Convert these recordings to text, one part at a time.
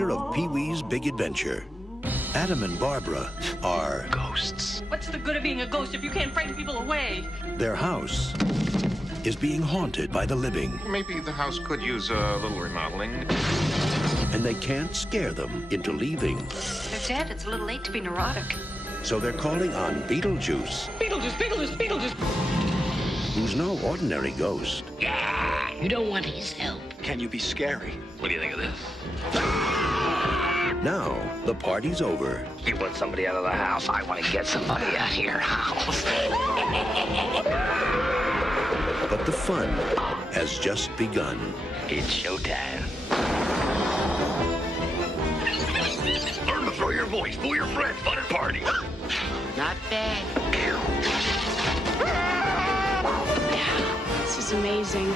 director of Pee-wee's Big Adventure. Adam and Barbara are ghosts. What's the good of being a ghost if you can't frighten people away? Their house is being haunted by the living. Maybe the house could use a little remodeling. And they can't scare them into leaving. They're dead. It's a little late to be neurotic. So they're calling on Beetlejuice. Beetlejuice, Beetlejuice, Beetlejuice! Who's no ordinary ghost. You don't want his help. Can you be scary? What do you think of this? Now, the party's over. You want somebody out of the house? I want to get somebody out of your house. But the fun has just begun. It's showtime. Learn to throw your voice, fool your friends, fun and party. Not bad. This is amazing.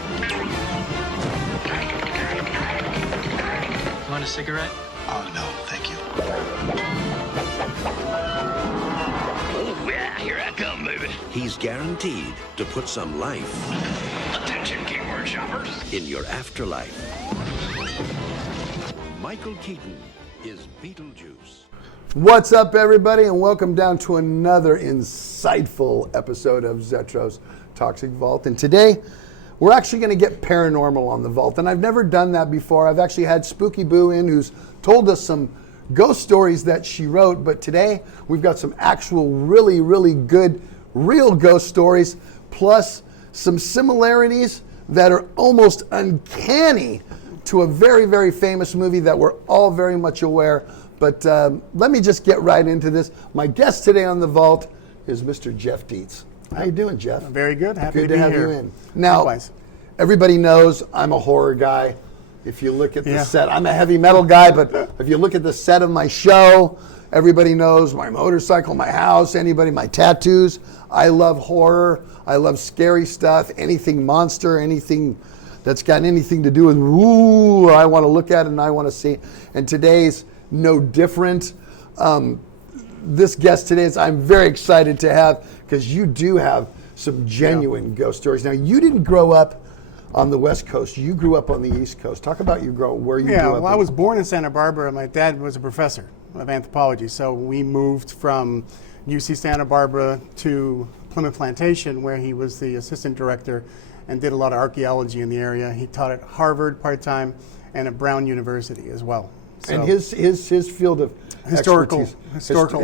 You want a cigarette? Oh, no, thank you. Oh, yeah, here I come, baby. He's guaranteed to put some life Attention, keyword shoppers. in your afterlife. Michael Keaton is Beetlejuice. What's up, everybody, and welcome down to another insightful episode of Zetro's Toxic Vault. And today, we're actually going to get paranormal on the vault. And I've never done that before. I've actually had Spooky Boo in, who's told us some ghost stories that she wrote. But today, we've got some actual really, really good, real ghost stories, plus some similarities that are almost uncanny to a very, very famous movie that we're all very much aware. But let me just get right into this. My guest today on the vault is Mr. Jeff Deetz. How you doing, Jeff? Very good. Happy Good to to be have here. you in. Now, Likewise. everybody knows I'm a horror guy. If you look at the Yeah. set, I'm a heavy metal guy, but if you look at the set of my show, everybody knows my motorcycle, my house, my tattoos. I love horror. I love scary stuff, anything monster, anything that's got anything to do with, ooh, I want to look at it and I want to see. And today's no different. This guest today I'm very excited to have, because you do have some genuine ghost stories. Now, you didn't grow up on the West Coast. You grew up on the East Coast. Talk about where you grew up. Well, I was born in Santa Barbara. My dad was a professor of anthropology, so we moved from UC Santa Barbara to Plymouth Plantation, where he was the assistant director and did a lot of archaeology in the area. He taught at Harvard part-time and at Brown University as well. So, and his field of historical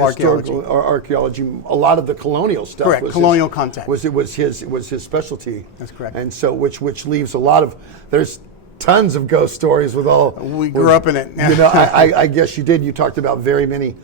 archaeology. Archaeology. A lot of the colonial stuff. Correct. Was colonial context. Was his specialty. That's correct. And so which leaves a lot of, there's tons of ghost stories with all. We grew up in it. You know, I guess you did. You talked about very many.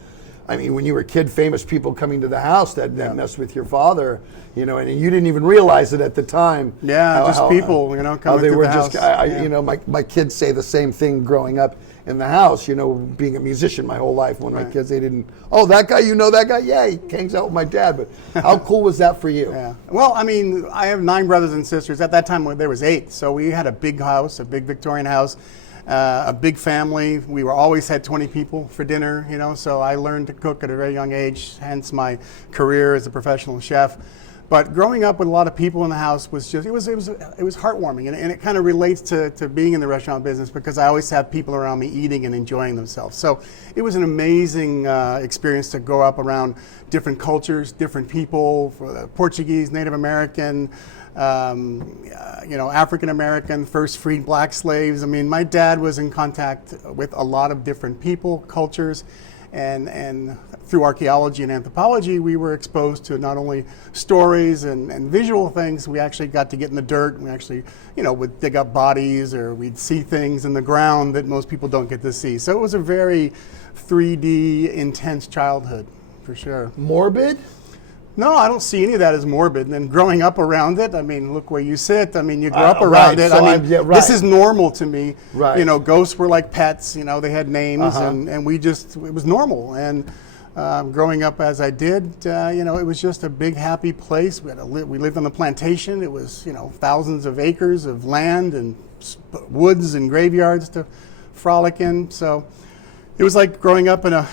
I mean, when you were a kid, famous people coming to the house that messed with your father, you know, and you didn't even realize it at the time. Yeah, just people, coming they to were the just, house. You know, my kids say the same thing growing up in the house, you know, being a musician my whole life. When my kids, they didn't, oh, that guy, you know that guy? Yeah, he hangs out with my dad. But how cool was that for you? Yeah. Well, I mean, I have 9 brothers and sisters. At that time, there was 8. So we had a big house, a big Victorian house. A big family. We always had 20 people for dinner, you know, so I learned to cook at a very young age, hence my career as a professional chef. But growing up with a lot of people in the house was just, it was heartwarming, and it kind of relates to being in the restaurant business, because I always have people around me eating and enjoying themselves. So it was an amazing experience to grow up around different cultures, different people, Portuguese, Native American, African American, first freed black slaves. I mean, my dad was in contact with a lot of different people, cultures, and through archaeology and anthropology, we were exposed to not only stories and visual things. We actually got to get in the dirt. We actually, would dig up bodies, or we'd see things in the ground that most people don't get to see. So it was a very 3D, intense childhood, for sure. Morbid? No, I don't see any of that as morbid. And then growing up around it, I mean, look where you sit. I mean, you grew up around it. So this is normal to me. Right. Ghosts were like pets. They had names, and it was normal. And growing up as I did, it was just a big, happy place. We lived on the plantation. It was, thousands of acres of land and woods and graveyards to frolic in. So it was like growing up in a,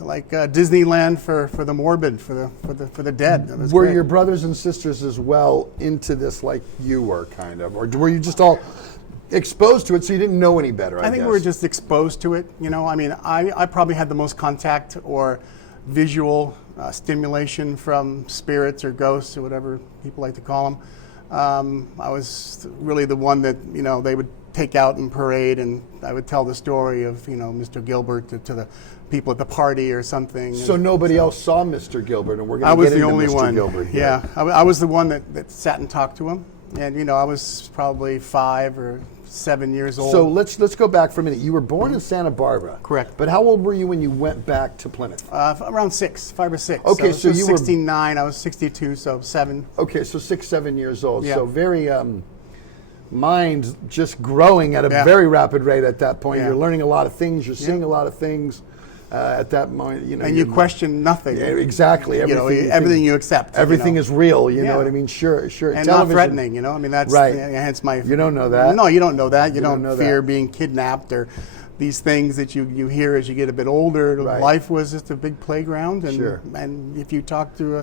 like Disneyland for the morbid, for the dead. Were your brothers and sisters as well into this like you were, kind of? Or were you just all exposed to it, so you didn't know any better. I think we were just exposed to it. I mean, I probably had the most contact or visual stimulation from spirits or ghosts or whatever people like to call them. I was really the one that, they would take out in parade, and I would tell the story of, Mr. Gilbert to the people at the party or something. So nobody else saw Mr. Gilbert, and we're going I to was get the into only Mr. one. Gilbert here. Yeah, I was the one that sat and talked to him, and I was probably 5 or 7 years old. So let's go back for a minute. You were born in Santa Barbara. Correct. But how old were you when you went back to Plymouth? Around 5 or 6. Okay, so you were 69. I was 62, so 7. Okay, so 6, 7 years old. Yeah. So very mind just growing at a very rapid rate at that point. Yeah. You're learning a lot of things. You're seeing a lot of things at that moment. And you question nothing. Yeah, exactly. Everything you accept. Everything is real. You know Yeah. what I mean? Sure. And Television, not threatening. I mean, that's Right. Hence my. You don't know that. No, you don't know that. You don't don't know fear that. being kidnapped or these things that you hear as you get a bit older. Right. Life was just a big playground, and Sure. and if you talk to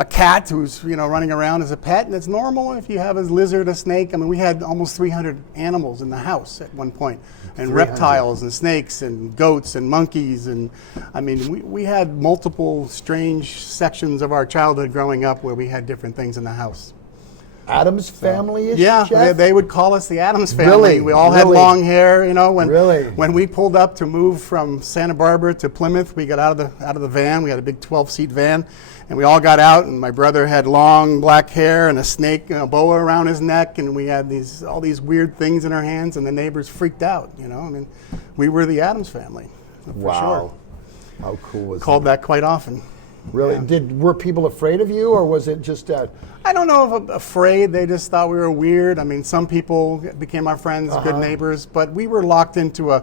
a cat who's running around as a pet, and it's normal. If you have a lizard, a snake. I mean, we had almost 300 animals in the house at one point, and 300. reptiles and snakes and goats and monkeys, and I mean, we had multiple strange sections of our childhood growing up where we had different things in the house. Adams family-ish, Yeah, Jeff? they would call us the Addams family. Really? We all had Really? long hair. Really? When we pulled up to move from Santa Barbara to Plymouth, we got out of the van. We had a big 12-seat van, and we all got out. And my brother had long black hair and a snake and a boa around his neck, and we had all these weird things in our hands. And the neighbors freaked out. I mean, we were the Addams family. For Wow. Sure. How cool was Called that quite often. Really? Yeah. Were people afraid of you, or was it just I don't know if afraid. They just thought we were weird. I mean, some people became our friends, good neighbors, but we were locked into an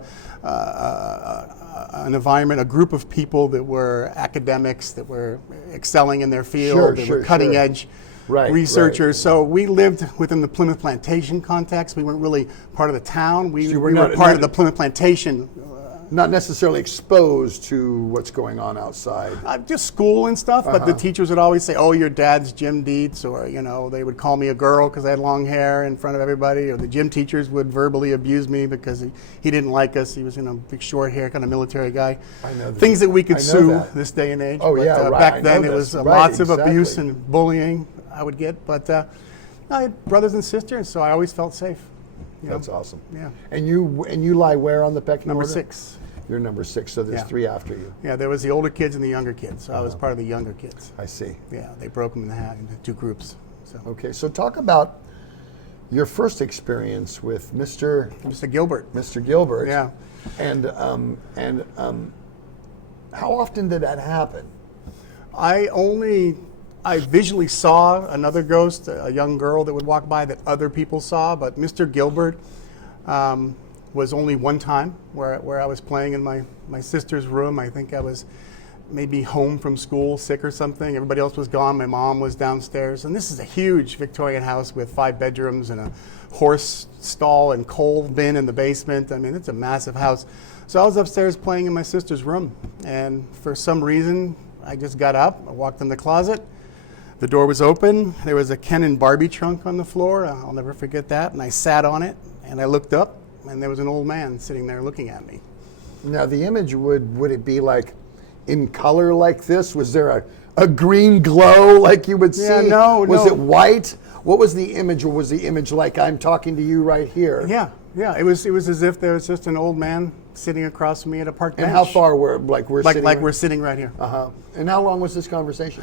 environment, a group of people that were academics, that were excelling in their field, that were cutting edge researchers. So we lived within the Plymouth Plantation context. We weren't really part of the town. We were part of the Plymouth Plantation. not necessarily exposed to what's going on outside? Just school and stuff, but the teachers would always say, "Oh, your dad's Jim Deetz," or they would call me a girl because I had long hair in front of everybody, or the gym teachers would verbally abuse me because he didn't like us. He was big short hair, kind of military guy. I know that. Things that we could sue that. this day and age. Oh, but, yeah, right. I Back know then, it this. was Right, lots of exactly. abuse and bullying I would get, but I had brothers and sisters, so I always felt safe. That's awesome. Yeah. And you lie where on the pecking Number order? 6. You're number 6, so there's 3 after you. Yeah, there was the older kids and the younger kids. So I was part of the younger kids. I see. Yeah, they broke them into 2 groups. So. Okay, so talk about your first experience with Mr. Gilbert. Mr. Gilbert. Yeah. And how often did that happen? I visually saw another ghost, a young girl that would walk by that other people saw, but Mr. Gilbert was only one time where I was playing in my sister's room. I think I was maybe home from school, sick or something. Everybody else was gone. My mom was downstairs. And this is a huge Victorian house with 5 bedrooms and a horse stall and coal bin in the basement. I mean, it's a massive house. So I was upstairs playing in my sister's room. And for some reason, I just got up. I walked in the closet. The door was open. There was a Ken and Barbie trunk on the floor. I'll never forget that. And I sat on it, and I looked up, and there was an old man sitting there looking at me. Now, the image, would it be like in color like this? Was there a green glow like you would see? Yeah, no. Was it white? What was the image, or was the image like I'm talking to you right here? Yeah. It was as if there was just an old man sitting across from me at a park bench. And how far we're sitting? Like we're sitting right here. And how long was this conversation?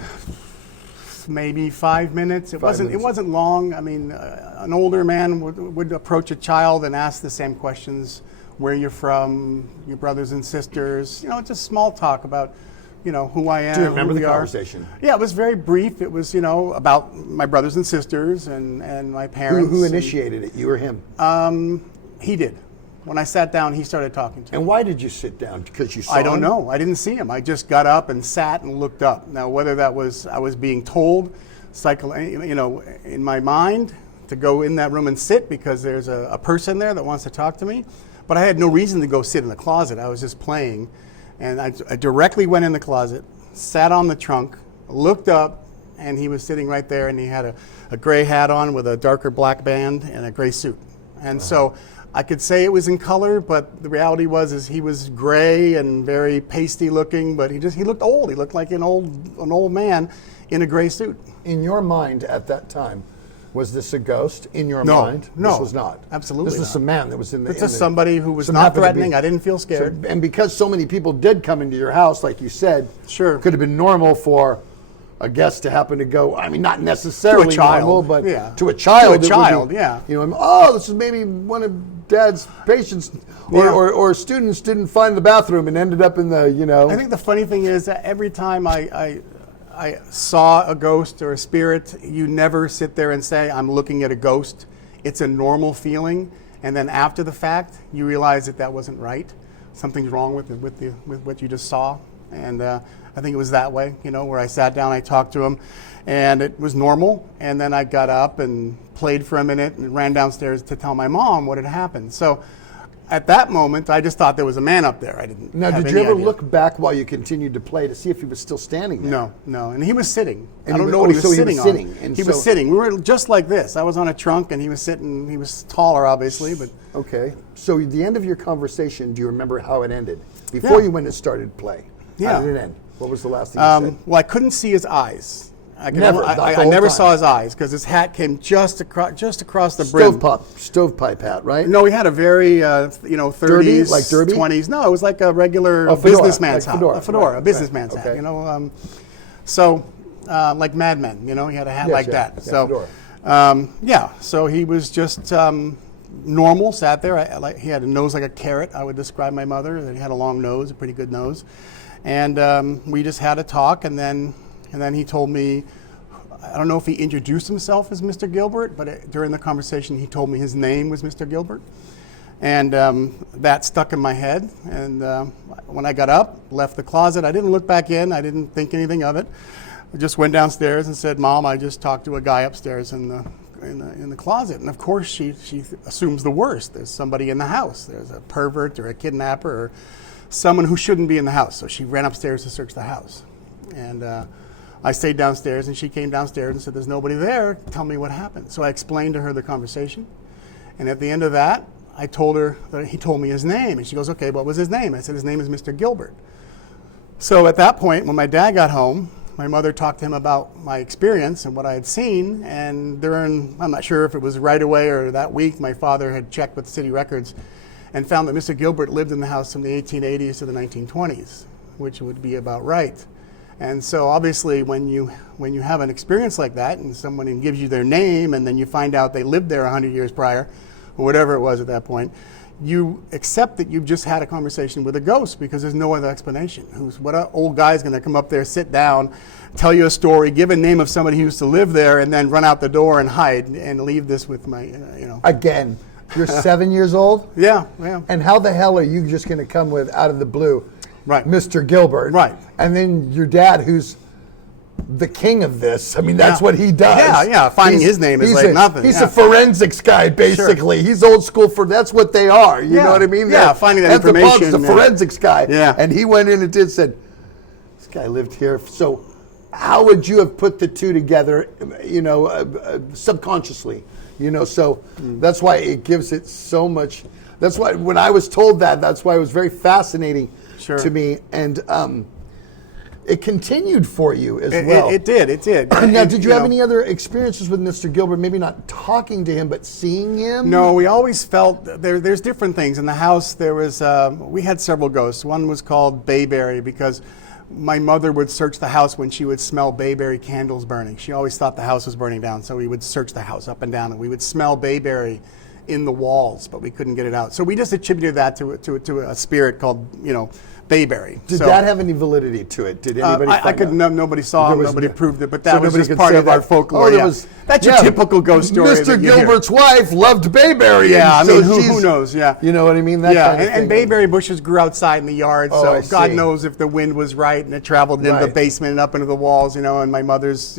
Maybe 5 minutes. It 5 wasn't. minutes. It wasn't long. I mean, an older man would approach a child and ask the same questions: where you're from, your brothers and sisters. Just small talk about, who I am. Do you remember who the we are. conversation? Yeah, it was very brief. It was, about my brothers and sisters and my parents. Who initiated it? You or him? He did. When I sat down, he started talking to me. And why did you sit down? Because you saw I don't him? know. I didn't see him. I just got up and sat and looked up. Now, whether that was I was being told, in my mind, to go in that room and sit because there's a person there that wants to talk to me, but I had no reason to go sit in the closet. I was just playing, and I directly went in the closet, sat on the trunk, looked up, and he was sitting right there, and he had a gray hat on with a darker black band and a gray suit. And so I could say it was in color, but the reality is he was gray and very pasty looking, but he looked old. He looked like an old man in a gray suit. In your mind at that time, was this a ghost? In your No, mind? no, This was not. absolutely This was not. a man that was in the... It's just somebody who was some not happened to be- threatening. I didn't feel scared. And because so many people did come into your house, like you said, Sure. could have been normal for a guest to happen to go, I mean, not necessarily To a child, normal, but yeah. to a child. To a it would child, be, yeah. You know, oh, this is maybe one of Dad's patients or, Yeah. or students didn't find the bathroom and ended up in the, you know. I think the funny thing is that every time I saw a ghost or a spirit, you never sit there and say, I'm looking at a ghost. It's a normal feeling. And then after the fact, you realize that wasn't right. Something's wrong with what you just saw. And I think it was that way, you know, where I sat down, I talked to him, and it was normal. And then I got up and played for a minute and ran downstairs to tell my mom what had happened. So at that moment, I just thought there was a man up there. I didn't Now, have did you any ever idea. look back while you continued to play to see if he was still standing there? No. And he was sitting. And I don't he know was- what he so was he was sitting on. sitting, and He so- was sitting. We were just like this. I was on a trunk, and he was sitting. He was taller, obviously, but Okay. So at the end of your conversation, do you remember how it ended? Before Yeah. you went and started play. Yeah. How did it end? What was the last thing you said? well, I couldn't see his eyes. I Never, the I whole never time. saw his eyes because his hat came just across the brim. Stovepipe hat, right? No, he had a very, 30s, like derby? 20s. No, it was like a regular A fedora, businessman's like hat. fedora, A fedora, right, a businessman's right, hat, okay. you know. So, like Mad Men, you know, he had a hat Yes, like yeah, that. yeah, So, fedora. so he was just normal, sat there. He had a nose like a carrot, I would describe my mother. That he had a long nose, a pretty good nose. And we just had a talk, and then he told me, I don't know if he introduced himself as Mr. Gilbert, but during the conversation he told me his name was Mr. Gilbert. And that stuck in my head. And when I got up, left the closet, I didn't look back in. I didn't think anything of it. I just went downstairs and said, Mom, I just talked to a guy upstairs in the closet. And of course she assumes the worst. There's somebody in the house. There's a pervert or a kidnapper or someone who shouldn't be in the house. So she ran upstairs to search the house. And I stayed downstairs, and she came downstairs and said, there's nobody there. Tell me what happened. So I explained to her the conversation. And at the end of that, I told her that he told me his name. And she goes, okay, what was his name? I said, his name is Mr. Gilbert. So at that point, when my dad got home, my mother talked to him about my experience and what I had seen. And I'm not sure if it was right away or that week, my father had checked with city records and found that Mr. Gilbert lived in the house from the 1880s to the 1920s, which would be about right. And so obviously when you have an experience like that and someone gives you their name and then you find out they lived there 100 years prior, or whatever it was at that point, you accept that you've just had a conversation with a ghost because there's no other explanation. What old guy's going to come up there, sit down, tell you a story, give a name of somebody who used to live there, and then run out the door and hide and leave this with my, Again, you're 7 years old? Yeah. And how the hell are you just going to come with, out of the blue, Right. Mr. Gilbert? Right. And then your dad, who's the king of this. I mean, that's Yeah. what he does. Yeah. Finding his name is he's like nothing. He's Yeah. a forensics guy, basically. He's old school that's what they are. You Yeah. know what I mean? Yeah, They're finding that anthropologists, information, a yeah. forensics guy. Yeah. And he went in and said, this guy lived here. So how would you have put the two together, subconsciously? So that's why it gives it so much. That's why when I was told that's why it was very fascinating to me. And it continued for you as well. It did. Now, did you have any other experiences with Mr. Gilbert? Maybe not talking to him, but seeing him? No, we always felt there's different things. In the house, there was, we had several ghosts. One was called Bayberry because my mother would search the house when she would smell bayberry candles burning. She always thought the house was burning down, so we would search the house up and down, and we would smell bayberry in the walls, but we couldn't get it out. So we just attributed that to a spirit called, Bayberry. Did that have any validity to it? Did anybody I could. out? No, nobody saw There him. was Nobody no- proved it. But so that was nobody just could part say of our that, folklore. there Yeah. was- That's your yeah, typical ghost story. Mr. that you hear. Gilbert's wife loved Bayberry. Yeah, and I mean, so who she's- knows? Yeah. You know what I mean? That Yeah, kind of and thing. bayberry bushes grew outside in the yard, Oh, I so God see. knows if the wind was right and it traveled into the Right. basement and up into the walls, and my mother's,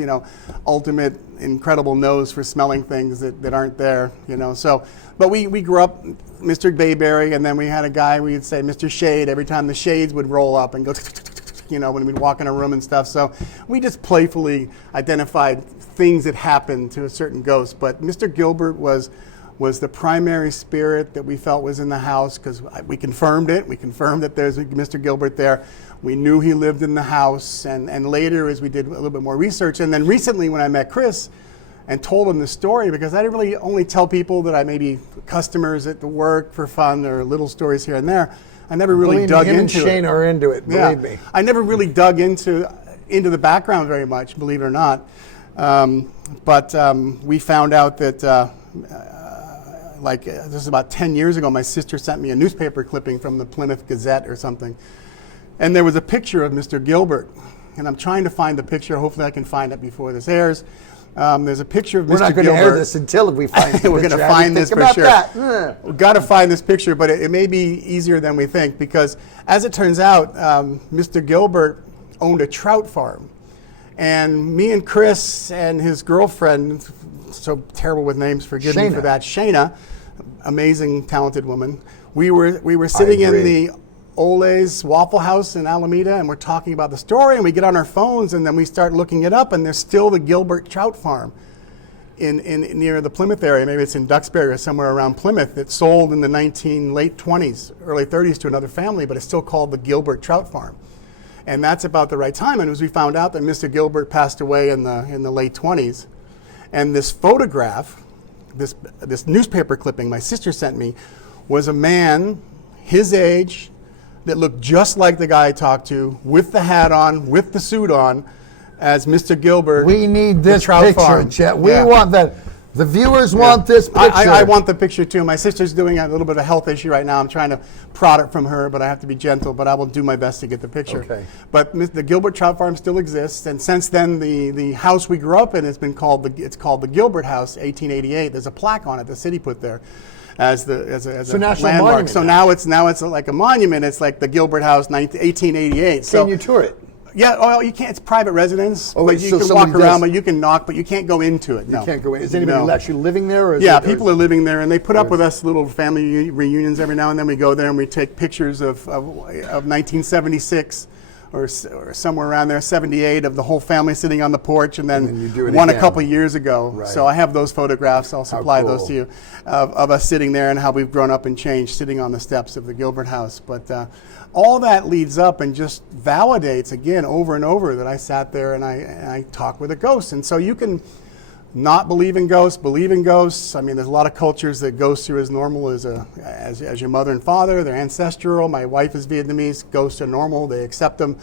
ultimate incredible nose for smelling things that aren't there, So, but we grew up Mr. Bayberry, and then we had a guy, we would say Mr. Shade, every time the shades would roll up and go, when we'd walk in a room and stuff. So we just playfully identified things that happened to a certain ghost. But Mr. Gilbert was was the primary spirit that we felt was in the house, because we confirmed it. We confirmed that there's Mr. Gilbert there. We knew he lived in the house, and later as we did a little bit more research, and then recently when I met Chris and told him the story, because I didn't really only tell people that I maybe customers at the work for fun or little stories here and there. I never really dug into it. Him and Shane are into it, believe me. I never really dug into the background very much, believe it or not. But we found out that this is about 10 years ago, my sister sent me a newspaper clipping from the Plymouth Gazette or something. And there was a picture of Mr. Gilbert. And I'm trying to find the picture. Hopefully I can find it before this airs. There's a picture of Mr. Gilbert. We're not going to air this until we find the We're going to find this for sure. We've got to find this picture, but it may be easier than we think, because as it turns out, Mr. Gilbert owned a trout farm. And me and Chris and his girlfriend, so terrible with names, forgive me for that, Shayna, amazing, talented woman, we were sitting in the Ole's Waffle House in Alameda, and we're talking about the story, and we get on our phones, and then we start looking it up, and there's still the Gilbert Trout Farm in near the Plymouth area. Maybe it's in Duxbury or somewhere around Plymouth. It sold in the late 20s, early 30s to another family, but it's still called the Gilbert Trout Farm. And that's about the right time. And as we found out that Mr. Gilbert passed away in the late 20s, and this photograph, this newspaper clipping my sister sent me, was a man his age that looked just like the guy I talked to, with the hat on, with the suit on, as Mr. Gilbert. We need this picture, farm. Chet. We want that. The viewers want this picture. I want the picture too. My sister's doing a little bit of health issue right now. I'm trying to prod it from her, but I have to be gentle. But I will do my best to get the picture. Okay. But the Gilbert Trout Farm still exists, and since then, the house we grew up in has been called the Gilbert House, 1888. There's a plaque on it the city put there as a national landmark. monument So now now it's like a monument. It's like the Gilbert House, 1888. Can you tour it? Yeah, well, you can't. It's private residence, Oh, but you can walk around, but you can knock, but you can't go into it. You can't go in. Is anybody actually living there? Or yeah, people are living there, and they put up with us little family reunions every now and then. We go there and we take pictures of 1976 or somewhere around there, 78, of the whole family sitting on the porch, and then you do it one again. a couple years ago. Right. So I have those photographs. I'll supply cool. those to you of us sitting there and how we've grown up and changed, sitting on the steps of the Gilbert House. But all that leads up and just validates again over and over that I sat there and I talked with a ghost. And so you can not believe in ghosts, believe in ghosts. I mean, there's a lot of cultures that ghosts are as normal as your mother and father. They're ancestral. My wife is Vietnamese. Ghosts are normal. They accept them.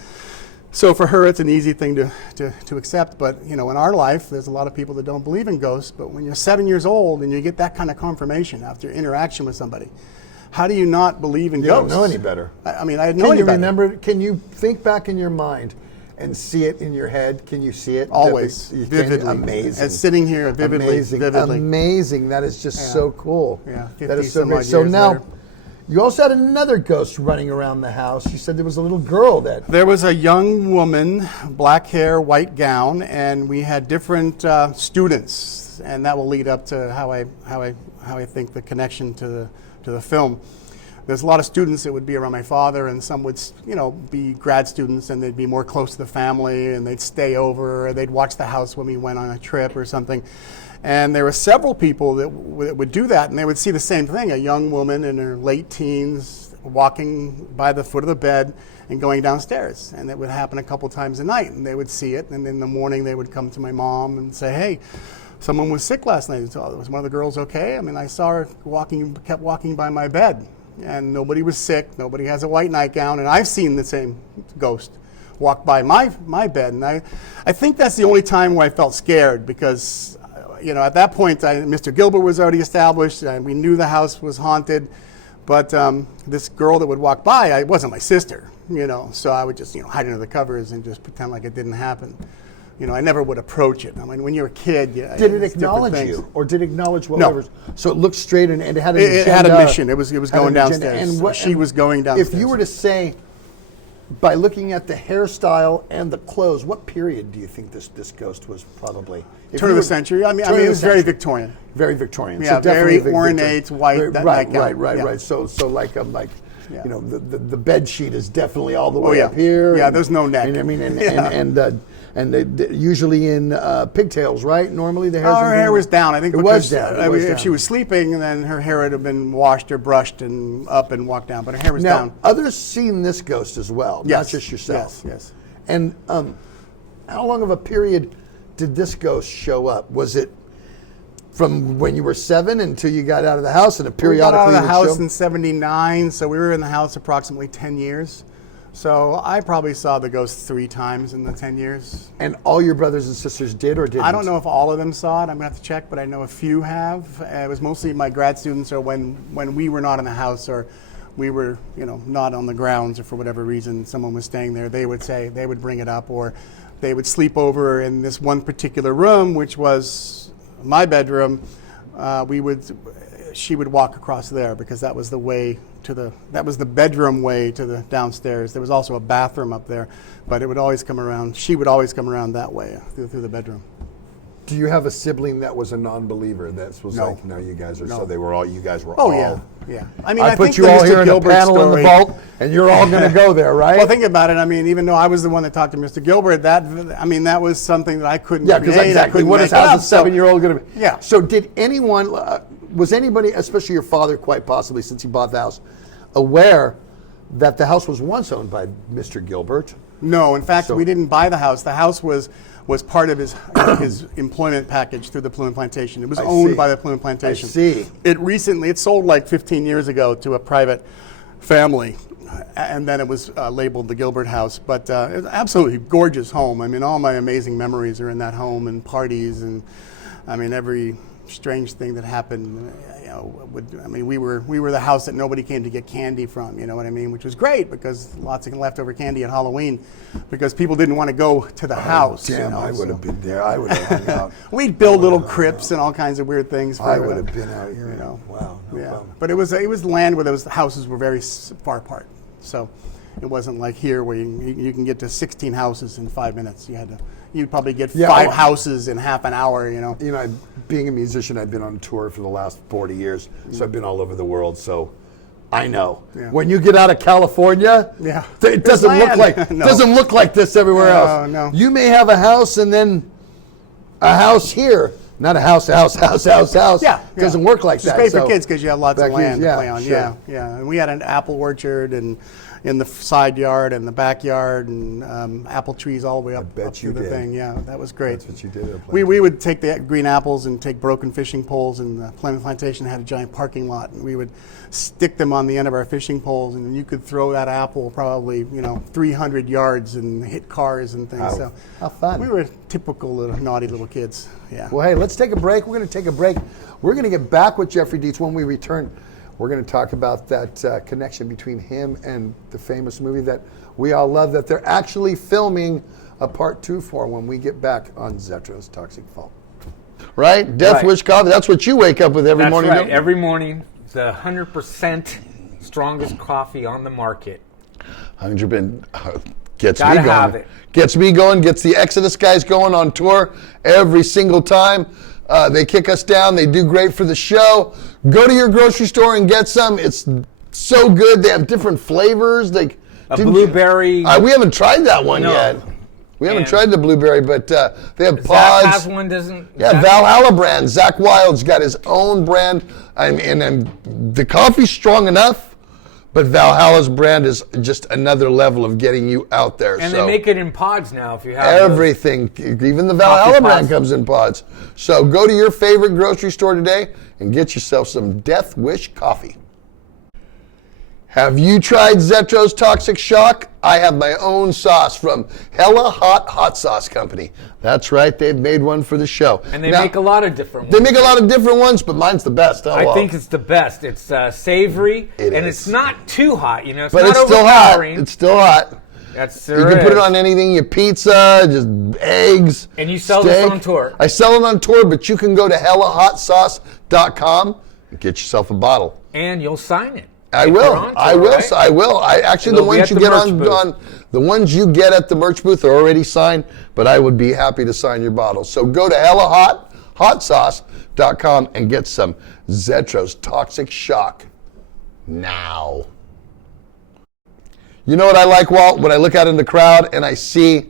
So for her, it's an easy thing to accept. But in our life, there's a lot of people that don't believe in ghosts. But when you're 7 years old and you get that kind of confirmation after interaction with somebody, how do you not believe in ghosts? You don't know any better. I mean, I had no idea. Remember? Can you think back in your mind and see it in your head? Can you see it? Always. Vividly. Amazing. As sitting here vividly. Amazing. That is just so cool. Yeah, 50 that is so some great. odd So years now, later. you also had another ghost running around the house. You said there was a little girl that... There was a young woman, black hair, white gown, and we had different students, and that will lead up to how I think the connection to the film. There's a lot of students that would be around my father, and some would, be grad students, and they'd be more close to the family, and they'd stay over, or they'd watch the house when we went on a trip or something. And there were several people that would do that, and they would see the same thing, a young woman in her late teens walking by the foot of the bed and going downstairs. And it would happen a couple times a night, and they would see it, and in the morning they would come to my mom and say, hey, someone was sick last night. So, was one of the girls okay? I mean, I saw her kept walking by my bed, and nobody was sick, nobody has a white nightgown, and I've seen the same ghost walk by my bed. And I think that's the only time where I felt scared, because at that point, Mr. Gilbert was already established, and we knew the house was haunted. But this girl that would walk by, it wasn't my sister, so I would just, hide under the covers and just pretend like it didn't happen. I never would approach it. I mean, when you're a kid, did it acknowledge you, or did it acknowledge whatever? No. So it looked straight and it had an agenda. It had a mission. It was going downstairs. And she was going downstairs. If you were to say, by looking at the hairstyle and the clothes, what period do you think this ghost was probably? Turn of the century. I mean, it was very Victorian. Very Victorian. Yeah, so definitely very ornate, white. Right. So the bed sheet is definitely all the way up here. Yeah, there's no neck. And and they usually in pigtails, right? Normally the hair. Her hair was down. I think it was down. It was if down. she was sleeping, then her hair would have been washed or brushed and up and walked down. But her hair was Now, down. others seen this ghost as well, not just yourself. Yes. And how long of a period did this ghost show up? Was it from when you were 7 until you got out of the house, and a periodically? We got out of the house show? in '79, so we were in the house approximately 10 years. So I probably saw the ghost 3 times in the 10 years. And all your brothers and sisters did or didn't? I don't know if all of them saw it. I'm gonna have to check, but I know a few have. It was mostly my grad students, or when we were not in the house, or we were, not on the grounds, or for whatever reason someone was staying there. They would bring it up, or they would sleep over in this one particular room, which was my bedroom. She would walk across there because that was the bedroom way to the downstairs. There was also a bathroom up there, but it would always come around. She would always come around that way through the bedroom. Do you have a sibling that was a non-believer? That was No. like, no, you guys are. No. So they were all. You guys were Oh all. yeah. I mean, I put think you the all Mr. here in a Gilbert panel in the story- vault, and you're all going to go there, right? Well, think about it. I mean, even though I was the one that talked to Mr. Gilbert, that was something that I couldn't. Yeah, because create. I exactly. couldn't What is make it how's up, a 7-year-old going to be? Yeah. So did anyone? Was anybody, especially your father, quite possibly, since he bought the house, aware that the house was once owned by Mr. Gilbert? No, in fact, So- we didn't buy the house. The house was part of his employment package through the Plume Plantation. It was I owned see. by the Plume Plantation. I see. It sold like 15 years ago to a private family, and then it was labeled the Gilbert House. But it's an absolutely gorgeous home. I mean, all my amazing memories are in that home, and parties, and I mean every strange thing that happened. We were the house that nobody came to get candy from. You know what I mean? Which was great because lots of leftover candy at Halloween, because people didn't want to go to the house. Damn, I would have been there. I would have hung out. We'd build little crypts and all kinds of weird things. I would have been out here. Wow. No Yeah, problem. but it was land where those houses were very far apart. So it wasn't like here where you can get to 16 houses in 5 minutes. You'd probably get 5 houses in half an hour. Being a musician, I've been on tour for the last 40 years, so I've been all over the world. So I know when you get out of California, it doesn't look like No. doesn't look like this everywhere else. No. You may have a house and then a house here, not a house. Yeah, It doesn't work like that. It's great So for kids because you have lots of back here, land to play on. sure. Yeah. And we had an apple orchard and in the side yard and the backyard, and apple trees all the way up bet through you the did. thing. Yeah, that was great. That's what you did. We would take the green apples and take broken fishing poles, and the Plymouth Plantation had a giant parking lot, and we would stick them on the end of our fishing poles, and you could throw that apple probably 300 yards and hit cars and things. How fun. We were typical naughty little kids. Yeah. Well, hey, let's take a break. We're going to take a break. We're going to get back with Geofferey Deetz when we return. We're going to talk about that connection between him and the famous movie that we all love, that they're actually filming a part 2 for when we get back on Zetro's Toxic Vault. Right? Death Wish Coffee. That's what you wake up with every morning. That's right. Every morning, the 100% strongest coffee on the market. 100% gets Gotta me going. have it. Gets me going. Gets the Exodus guys going on tour every single time. They kick us down. They do great for the show. Go to your grocery store and get some. It's so good. They have different flavors. Blueberry. We haven't tried that one yet. We haven't tried the blueberry, but they have pods. Zach has one, doesn't? Yeah, Valhalla brand. Zach Wild's got his own brand. And the coffee's strong enough, but Valhalla's brand is just another level of getting you out there. And so they make it in pods now if you have everything. Even the Valhalla brand comes in pods. So go to your favorite grocery store today and get yourself some Death Wish coffee. Have you tried Zetro's Toxic Shock? I have my own sauce from Hella Hot Sauce Company. That's right, they've made one for the show. And they make a lot of different ones. They make a lot of different ones, but mine's the best. I think it's the best. It's savory, and is. it's not too hot. It's but not it's still hot. overpowering. It's still hot. You can put it on anything, your pizza, just eggs. And you sell steak. this on tour. I sell it on tour, but you can go to hellahotsauce.com and get yourself a bottle. And you'll sign it. I will. I actually, the ones you get on the ones you get at the merch booth are already signed, but I would be happy to sign your bottle. So go to hellahotsauce.com and get some Zetro's Toxic Shock now. You know what I like, Walt? When I look out in the crowd and I see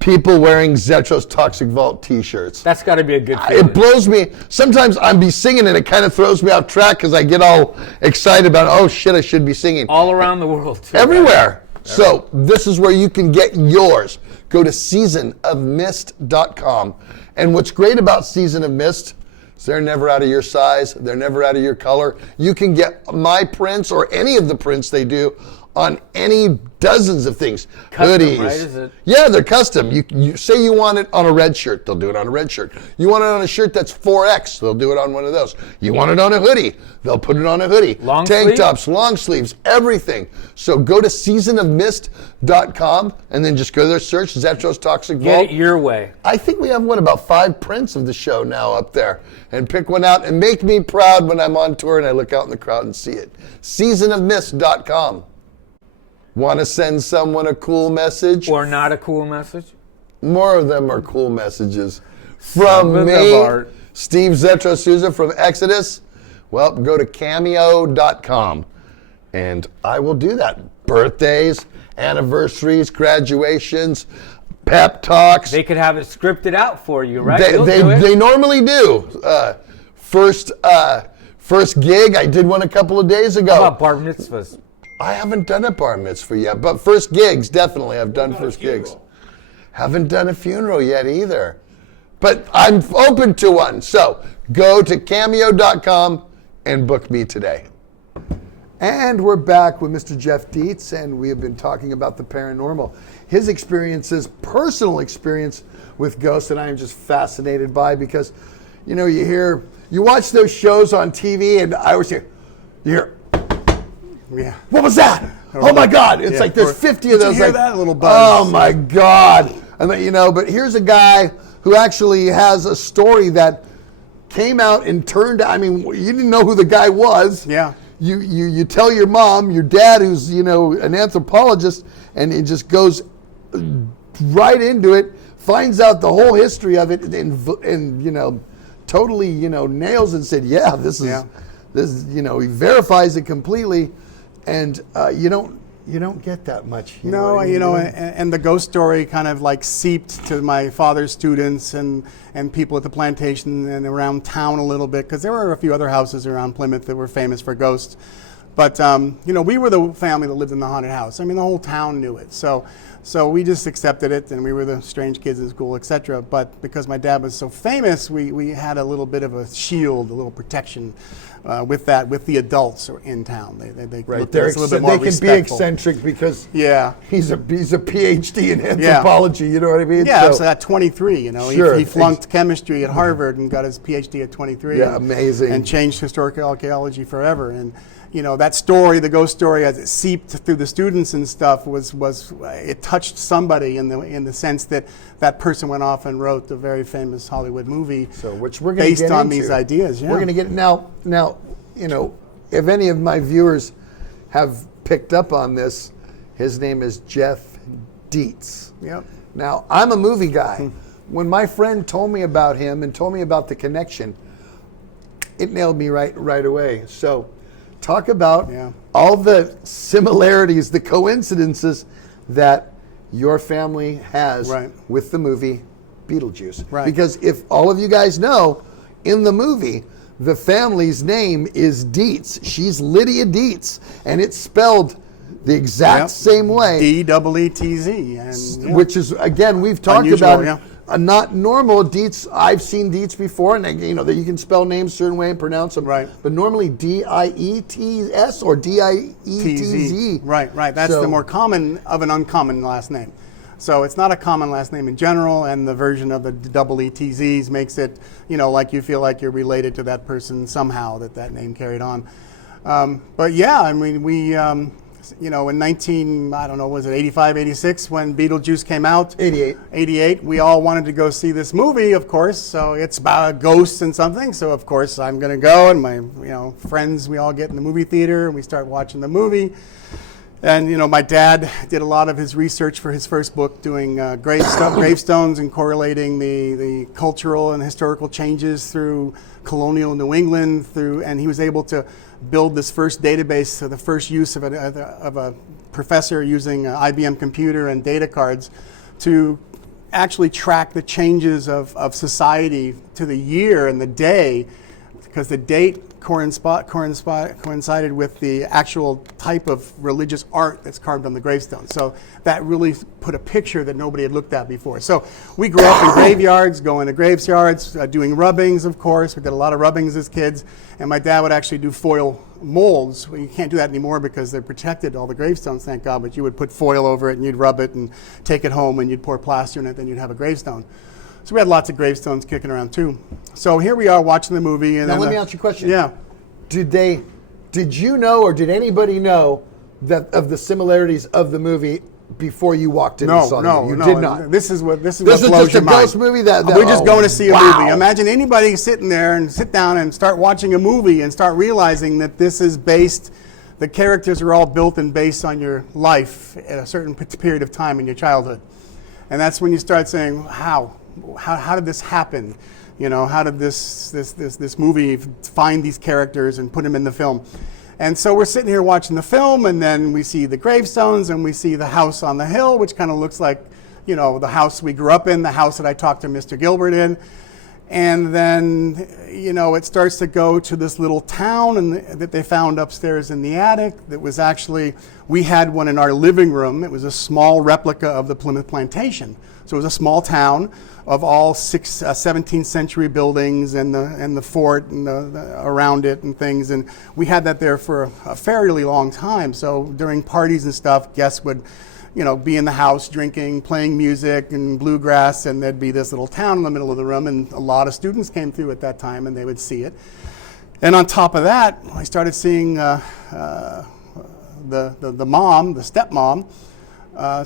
people wearing Zetro's Toxic Vault t-shirts. That's got to be a good feeling. It blows me. Sometimes I'm be singing and it kind of throws me off track because I get all excited about, oh shit, I should be singing. All around the world, too. Everywhere. So this is where you can get yours. Go to seasonofmist.com. And what's great about Season of Mist is they're never out of your size. They're never out of your color. You can get my prints or any of the prints they do on any dozens of things. Custom, hoodies. right? Is it? Yeah, they're custom. You say you want it on a red shirt, they'll do it on a red shirt. You want it on a shirt that's 4X, they'll do it on one of those. You want it on a hoodie, they'll put it on a hoodie. Long Tank sleeve? tops, long sleeves, everything. So go to seasonofmist.com and then just go there, search Zetro's Toxic Vault. Get it your way. I think we have, about 5 prints of the show now up there. And pick one out and make me proud when I'm on tour and I look out in the crowd and see it. Seasonofmist.com. Want to send someone a cool message? Or not a cool message? More of them are cool messages. Some From of me, them are. Steve Zetro Souza from Exodus. Well, go to cameo.com and I will do that. Birthdays, anniversaries, graduations, pep talks. They could have it scripted out for you, right? They normally do. First gig, I did one a couple of days ago. How about bar mitzvahs? I haven't done a bar mitzvah yet, but first gigs, definitely. I've done first gigs. Haven't done a funeral yet either. But I'm open to one. So go to cameo.com and book me today. And we're back with Mr. Jeff Deetz, and we have been talking about the paranormal. His experiences, personal experience with ghosts, and I am just fascinated by, because, you watch those shows on TV, and I always hear, Yeah. what was that? Oh my God. It's like there's 50 of those. Did you hear like, that little buzz? Oh my God. And then, but here's a guy who actually has a story that came out and turned, you didn't know who the guy was. Yeah. You tell your mom, your dad, who's, an anthropologist, and it just goes right into it, finds out the whole history of it, and totally, nails it and said, yeah, this is, he verifies it completely. And you don't get that much. And the ghost story kind of like seeped to my father's students and people at the plantation and around town a little bit, because there were a few other houses around Plymouth that were famous for ghosts. But we were the family that lived in the haunted house. The whole town knew it. So we just accepted it, and we were the strange kids in school, etc. But because my dad was so famous, we had a little bit of a shield, a little protection with the adults in town. They Right, looked at us a little bit more they can respectful. be eccentric because he's a PhD in Yeah. anthropology. You know what I mean? Yeah, so at 23, Sure. he flunked chemistry at Harvard and got his PhD at 23. Yeah, amazing. And changed historical archaeology forever. And that story, the ghost story, as it seeped through the students and stuff, was it touched somebody in the sense that that person went off and wrote the very famous Hollywood movie, which we're going to based get on into. these ideas. Yeah. We're going to get now. If any of my viewers have picked up on this, his name is Jeff Deetz. Yep. Now, I'm a movie guy. When my friend told me about him and told me about the connection, it nailed me right away. So, talk about all the similarities, the coincidences that your family has with the movie Beetlejuice. Right. Because if all of you guys know, in the movie, the family's name is Deetz. She's Lydia Deetz, and it's spelled the exact same way. Deetz. Which is, again, we've talked Unusual, about not normal. Deetz, I've seen Deetz before, and that you can spell names a certain way and pronounce them. Right. But normally Dietz or Dietz. Right. That's the more common of an uncommon last name. So it's not a common last name in general, and the version of the EETZs makes it, like you feel like you're related to that person somehow, that name carried on. But yeah, we, in 85, 86, when Beetlejuice came out. 88, we all wanted to go see this movie, of course. So it's about ghosts and something. So of course I'm going to go, and my, friends, we all get in the movie theater and we start watching the movie. And, my dad did a lot of his research for his first book, doing gravestones and correlating the cultural and historical changes through colonial New England, and he was able to build this first database, so the first use of a professor using an IBM computer and data cards to actually track the changes of society to the year and the day, because the date coincided with the actual type of religious art that's carved on the gravestone. So that really put a picture that nobody had looked at before. So we grew up in graveyards, going to graveyards, doing rubbings, of course. We did a lot of rubbings as kids. And my dad would actually do foil molds. Well, you can't do that anymore because they're protected, all the gravestones, thank God. But you would put foil over it and you'd rub it and take it home and you'd pour plaster in it, then you'd have a gravestone. So we had lots of gravestones kicking around too. So here we are watching the movie. And now let me ask you a question. Yeah. Did you know, or did anybody know that of the similarities of the movie before you walked in and saw it? You did not. This is what blows your mind. This is just a ghost movie We're just going to see a wow. movie. Imagine anybody sitting there and sit down and start watching a movie and start realizing that this is based. The characters are all built and based on your life at a certain period of time in your childhood, and that's when you start saying, how did this happen? You know, how did this movie find these characters and put them in the film? And so we're sitting here watching the film, and then we see the gravestones, and we see the house on the hill, which kind of looks like, you know, the house we grew up in, the house that I talked to Mr. Gilbert in. And then, you know, it starts to go to this little town that they found upstairs in the attic. That was actually, we had one in our living room. It was a small replica of the Plymouth Plantation. So it was a small town of all 17th century buildings and the fort and around it and things. And we had that there for a fairly long time. So during parties and stuff, guests would, you know, be in the house drinking, playing music and bluegrass, and there'd be this little town in the middle of the room, and a lot of students came through at that time, and they would see it. And on top of that, I started seeing the stepmom,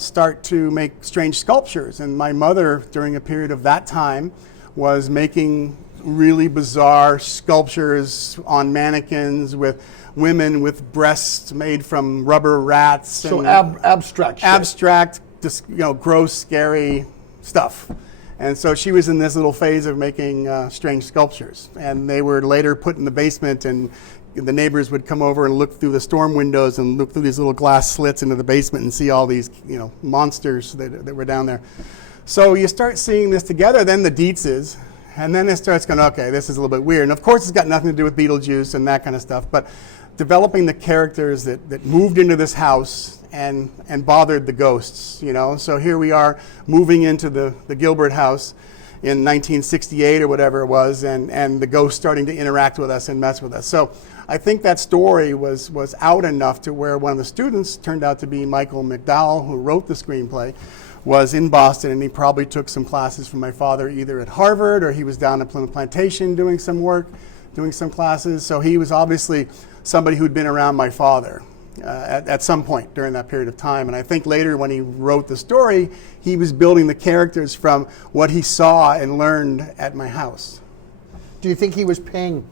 start to make strange sculptures. And my mother, during a period of that time, was making really bizarre sculptures on mannequins with women with breasts made from rubber rats. So abstract shit. Abstract, just, you know, gross, scary stuff. And so she was in this little phase of making strange sculptures. And they were later put in the basement, and the neighbors would come over and look through the storm windows and look through these little glass slits into the basement and see all these, you know, monsters that were down there. So you start seeing this together, then the Deetzes, and then it starts going, okay, this is a little bit weird. And of course, it's got nothing to do with Beetlejuice and that kind of stuff, but developing the characters that moved into this house and bothered the ghosts, you know. So here we are moving into the Gilbert house in 1968 or whatever it was, and the ghosts starting to interact with us and mess with us. So I think that story was out enough to where one of the students turned out to be Michael McDowell, who wrote the screenplay, was in Boston, and he probably took some classes from my father either at Harvard or he was down at Plymouth Plantation doing some work, doing some classes. So he was obviously somebody who'd been around my father at some point during that period of time. And I think later when he wrote the story, he was building the characters from what he saw and learned at my house. Do you think he was paying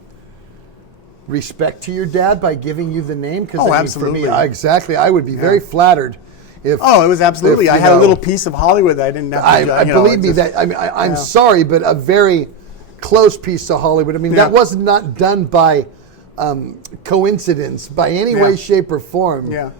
respect to your dad by giving you the name? Oh, absolutely. For me, exactly. I would be very flattered. It was absolutely. I had a little piece of Hollywood that I didn't have to believe me, that I'm sorry, but a very close piece of Hollywood. I mean, that was not done by coincidence by any way, shape, or form. Yeah.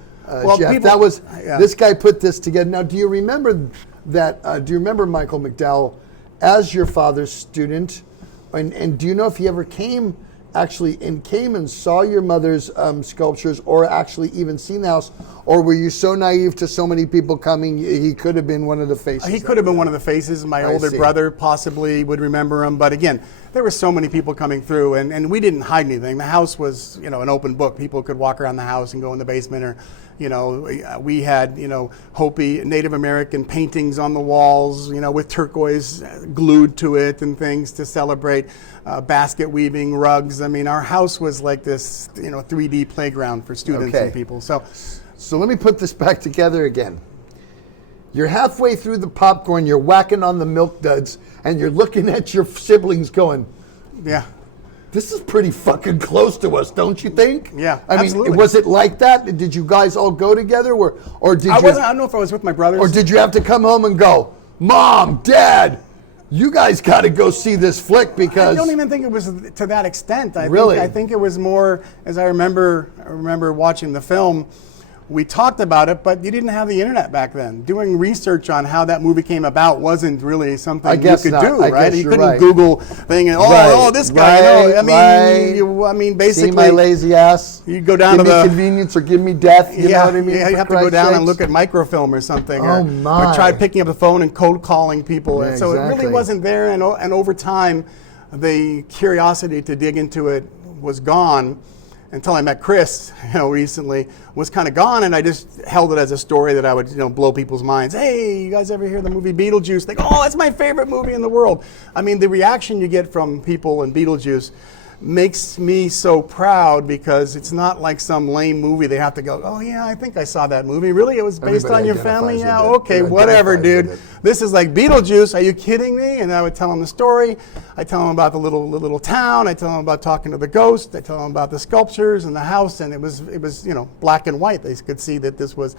Jeff, that was this guy put this together. Now, do you remember that? Do you remember Michael McDowell as your father's student? And do you know if he ever came and saw your mother's sculptures, or actually even seen the house? Or were you so naive to so many people coming, he could have been one of the faces? He could have been one of the faces. My older brother possibly would remember him. But again, there were so many people coming through, and we didn't hide anything. The house was, you know, an open book. People could walk around the house and go in the basement, or, you know, we had, you know, Hopi Native American paintings on the walls, you know, with turquoise glued to it and things to celebrate, basket weaving, rugs. I mean, our house was like this, you know, 3D playground for students and people. So let me put this back together again. You're halfway through the popcorn, you're whacking on the milk duds, and you're looking at your siblings going, yeah, this is pretty fucking close to us, don't you think? Yeah, I mean, was it like that? Did you guys all go together, or did I don't know if I was with my brothers. Or did you have to come home and go, Mom, Dad, you guys got to go see this flick? Because I don't even think it was to that extent. I really? I think it was more, as I remember watching the film, we talked about it, but you didn't have the internet back then. Doing research on how that movie came about wasn't really something you could do, right? You couldn't Google thing and this guy. I mean, basically, see my lazy ass. You go down give to me convenience or give me death. You know what I mean? Yeah, you have to go down and look at microfilm or something, or try picking up the phone and cold calling people. Yeah, so it really wasn't there, and over time, the curiosity to dig into it was gone. Until I met Chris, recently, was kind of gone, and I just held it as a story that I would, blow people's minds. Hey, you guys ever hear the movie Beetlejuice? They go, oh, that's my favorite movie in the world. I mean, the reaction you get from people in Beetlejuice makes me so proud, because it's not like some lame movie they have to go, oh yeah, I think I saw that movie. Really? It was based on your family? Yeah, okay, whatever, dude. This is like Beetlejuice. Are you kidding me? And I would tell them the story. I tell them about the little town. I tell them about talking to the ghost. I tell them about the sculptures and the house, and it was black and white. They could see that this was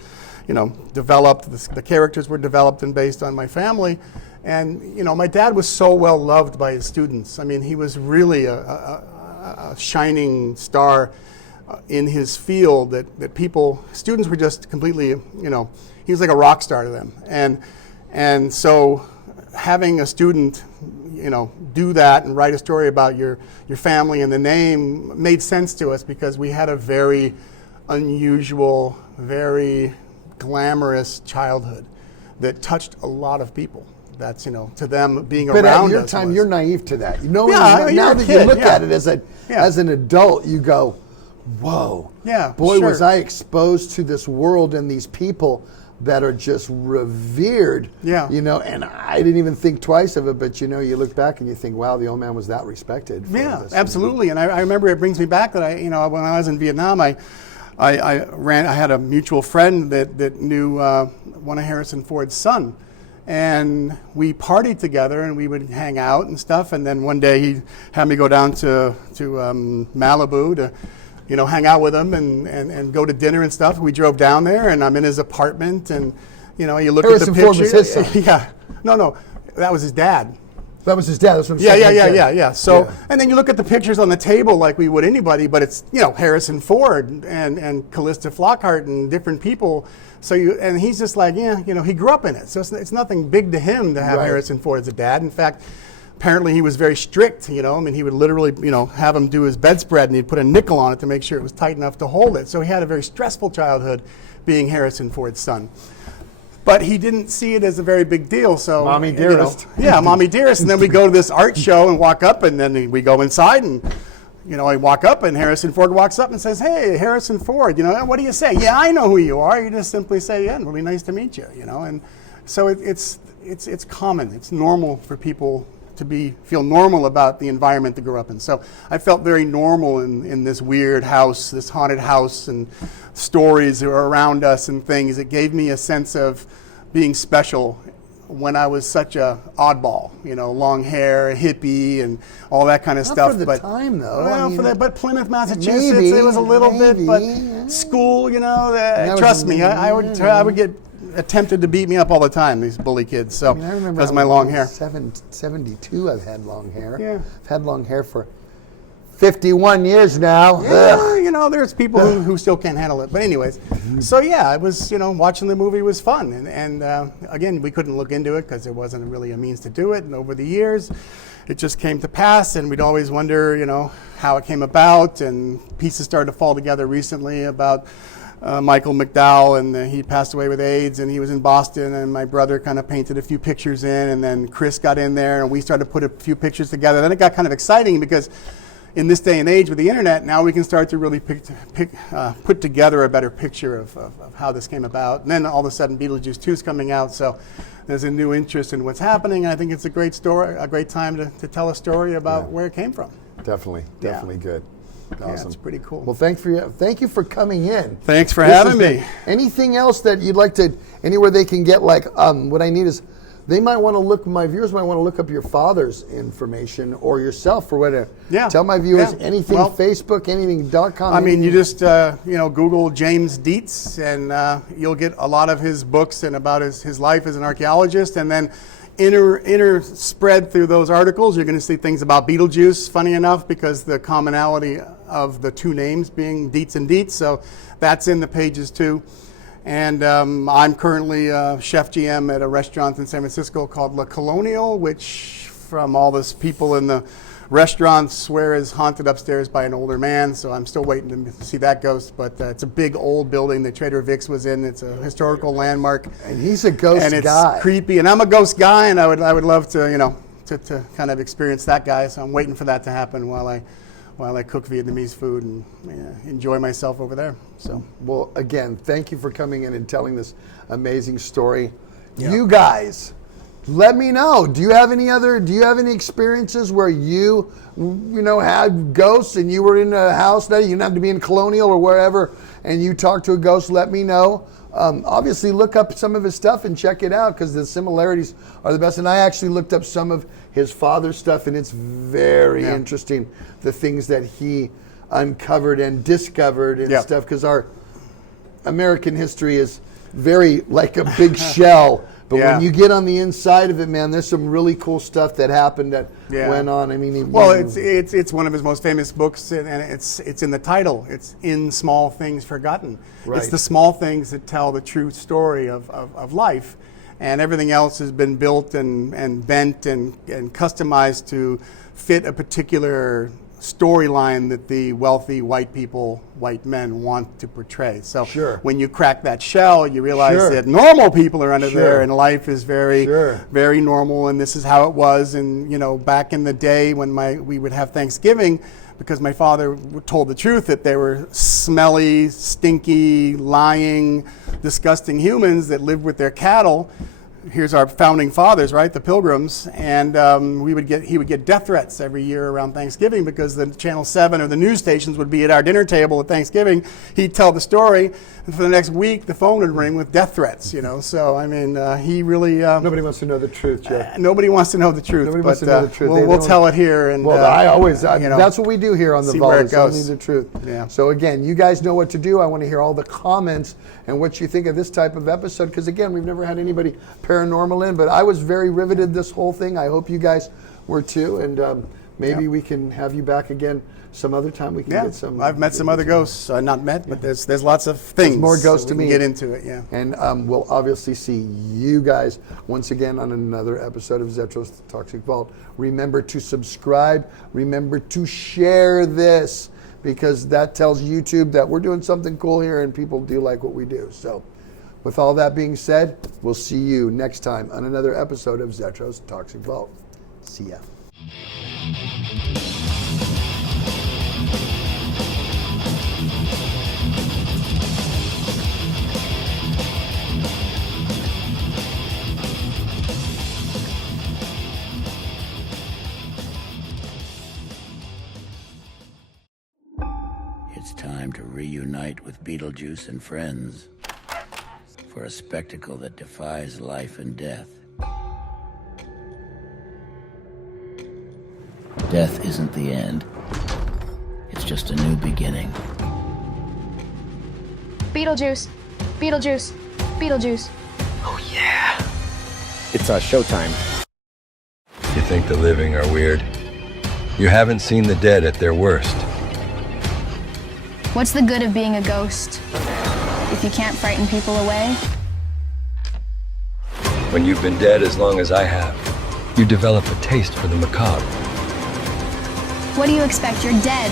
developed. The characters were developed and based on my family. And my dad was so well loved by his students. I mean, he was really a shining star in his field that students were just completely, he was like a rock star to them. And so having a student, do that and write a story about your family and the name made sense to us, because we had a very unusual, very glamorous childhood that touched a lot of people. That's, to them being around us. But at your time, you're naive to that. Now that you look at it as an adult, you go, whoa. Yeah, boy, was I exposed to this world and these people that are just revered. Yeah. And I didn't even think twice of it, but you look back and you think, wow, the old man was that respected. Yeah, absolutely. And I remember it brings me back that when I was in Vietnam, I had a mutual friend that knew one of Harrison Ford's son. And we partied together, and we would hang out and stuff. And then one day he had me go down to Malibu to, hang out with him and go to dinner and stuff. We drove down there, and I'm in his apartment, and you look Harrison at the Ford picture. Was his son. Yeah, no, that was his dad. That was his dad. That's what I'm saying. Yeah. So, and then you look at the pictures on the table like we would anybody, but it's Harrison Ford and Callista Flockhart and different people. So and he's just like, he grew up in it. So it's nothing big to him to have Harrison Ford as a dad. In fact, apparently he was very strict. He would literally, have him do his bedspread, and he'd put a nickel on it to make sure it was tight enough to hold it. So he had a very stressful childhood, being Harrison Ford's son. But he didn't see it as a very big deal. So Mommy Dearest. Mommy Dearest. And then we go to this art show and walk up, and then we go inside, and I walk up, and Harrison Ford walks up and says, "Hey, Harrison Ford, what do you say?" "Yeah, I know who you are." You just simply say, "Yeah, really nice to meet you." And so it's common. It's normal for people to feel normal about the environment they grew up in. So I felt very normal in this weird house, this haunted house, and stories that were around us and things. It gave me a sense of being special when I was such a oddball, long hair, hippie, and all that kind of stuff. For the time, though. Well, but Plymouth, Massachusetts, it was a little bit. But school, trust me, I would get attempted to beat me up all the time, these bully kids. So I remember because of my long hair. 72, I've had long hair. Yeah. I've had long hair for 51 years now. Yeah, there's people who still can't handle it. But anyways, so yeah, it was, watching the movie was fun. And again, we couldn't look into it because there wasn't really a means to do it. And over the years, it just came to pass, and we'd always wonder, how it came about. And pieces started to fall together recently about Michael McDowell, and he passed away with AIDS, and he was in Boston, and my brother kind of painted a few pictures in, and then Chris got in there, and we started to put a few pictures together. Then it got kind of exciting because in this day and age with the internet, now we can start to really put together a better picture of how this came about. And then all of a sudden Beetlejuice 2 is coming out, so there's a new interest in what's happening. And I think it's a great story, a great time to tell a story about where it came from. Definitely good. Awesome. Yeah, it's pretty cool. Well, thank you for coming in. Thanks for having me. Anything else that you'd like to, anywhere they can get, what I need is they might want to look, my viewers might want to look up your father's information or yourself or whatever. Yeah. Tell my viewers Yeah. anything, Well, Facebook, anything.com. I mean, you just Google James Deetz, and you'll get a lot of his books and about his life as an archaeologist. And then interspread through those articles, you're going to see things about Beetlejuice. Funny enough, because the commonality of the two names being Deetz and Deetz, so that's in the pages too. And I'm currently chef GM at a restaurant in San Francisco called La Colonial, which from all those people in the restaurant swear is haunted upstairs by an older man. So I'm still waiting to see that ghost. But it's a big old building that Trader Vic's was in. It's a historical landmark. And he's a ghost guy. And it's creepy. And I'm a ghost guy, and I would love to, to kind of experience that guy. So I'm waiting for that to happen while I cook Vietnamese food and enjoy myself over there. So, well, again, thank you for coming in and telling this amazing story. Yeah. You guys, let me know. Do you have any experiences where you had ghosts and you were in a house that you didn't have to be in Colonial or wherever, and you talked to a ghost? Let me know. Obviously, look up some of his stuff and check it out because the similarities are the best. And I actually looked up some of his father's stuff, and it's very interesting, the things that he uncovered and discovered and stuff, because our American history is very like a big shell. But when you get on the inside of it, man, there's some really cool stuff that happened that went on. I mean, it's one of his most famous books, and it's in the title. It's In Small Things Forgotten. Right. It's the small things that tell the true story of life, and everything else has been built and bent and customized to fit a particular storyline that the wealthy white men want to portray. So when you crack that shell, you realize that normal people are under there, and life is very, very normal, and this is how it was. And back in the day when we would have Thanksgiving, because my father told the truth that they were smelly, stinky, lying, disgusting humans that lived with their cattle. Here's our founding fathers, right? The Pilgrims, and he would get death threats every year around Thanksgiving because the Channel 7 or the news stations would be at our dinner table at Thanksgiving. He'd tell the story, and for the next week, the phone would ring with death threats. So I mean, he really nobody wants to know the truth, Jeff. Nobody wants to know the truth. Nobody wants to know the truth. We'll tell it here, and I always that's what we do here on the Vault. It's only the truth. Yeah. So again, you guys know what to do. I want to hear all the comments and what you think of this type of episode, because again, we've never had anybody paranormal in, but I was very riveted this whole thing. I hope you guys were too, and maybe we can have you back again some other time. We can get some. I've met some other ghosts. Not met, but there's lots of things. There's more ghosts to meet. Get into it, And we'll obviously see you guys once again on another episode of Zetro's Toxic Vault. Remember to subscribe. Remember to share this, because that tells YouTube that we're doing something cool here and people do like what we do. So with all that being said, we'll see you next time on another episode of Zetro's Toxic Vault. See ya. It's time to reunite with Beetlejuice and friends for a spectacle that defies life and death. Death isn't the end. It's just a new beginning. Beetlejuice, Beetlejuice, Beetlejuice. Oh, yeah. It's showtime. You think the living are weird? You haven't seen the dead at their worst. What's the good of being a ghost if you can't frighten people away? When you've been dead as long as I have, you develop a taste for the macabre. What do you expect? You're dead.